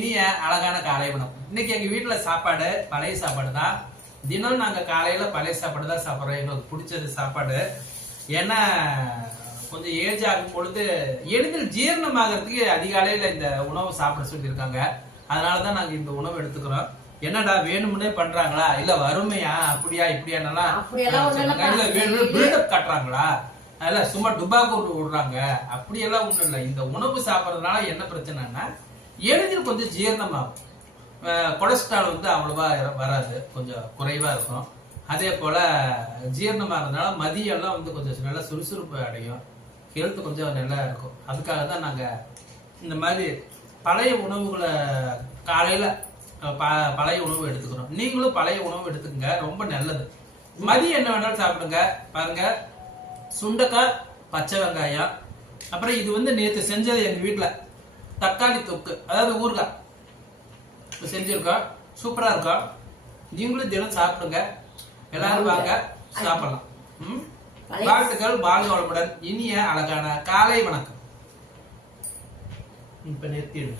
இனிய அழகான காலை வணக்கம். இன்னைக்கு எங்க வீட்டுல சாப்பாடு பழைய சாப்பாடு தான். தினம் நாங்க காலையில பழைய சாப்பாடு தான் சாப்பிடுறோம் எங்களுக்கு பிடிச்சது சாப்பாடு. ஏன்னா கொஞ்சம் ஏஜ் ஆகும் பொழுது எளிதில் ஜீரணமாகறதுக்கு அதிகாலையில இந்த உணவு சாப்பிட சொல்லியிருக்காங்க. அதனாலதான் நாங்க இந்த உணவு எடுத்துக்கிறோம். என்னடா வேணும்னே பண்றாங்களா? இல்ல வறுமையா? அப்படியா இல்லப்பா. இல்ல பில்டப் காட்டுறாங்களா? இல்ல சும்மா டுபாக்கு விடுறாங்க. அப்படியெல்லாம் ஒண்ணும் இல்ல. இந்த உணவு சாப்பிடறதுனால என்ன பிரச்சனைன்னா எளிதில் கொஞ்சம் ஜீரணமாகும். கொலஸ்ட்ரால் வந்து அவ்வளவா வராது. கொஞ்சம் குறைவா இருக்கும். அதே போல ஜீரணமாகறதுனால மதியம்லாம் வந்து கொஞ்சம் நல்லா சுறுசுறுப்பு அடையும். ஹெல்த் கொஞ்சம் நல்லா இருக்கும். அதுக்காக தான் நாங்கள் இந்த மாதிரி பழைய உணவுகளை காலையில் ப- பழைய உணவு எடுத்துக்கிறோம். நீங்களும் பழைய உணவு எடுத்துக்கங்க. ரொம்ப நல்லது. மதியம் என்ன வேணாலும் சாப்பிடுங்க. பாருங்க. சுண்டக்காய் பச்சை வெங்காயம். அப்புறம் இது வந்து நேற்று செஞ்சது எங்கள் வீட்டில் தக்காளி தொக்கு அதாவது ஊறுகாய். செஞ்சிருக்கோம். சூப்பரா இருக்கும். நீங்களும் தினம் சாப்பிடுங்க. எல்லாரும் வாங்க சாப்பிடலாம். வாழ்த்துக்கள் வாழ்க வளமுடன். இனிய அழகான காலை வணக்கம். இப்ப நிறுத்திடு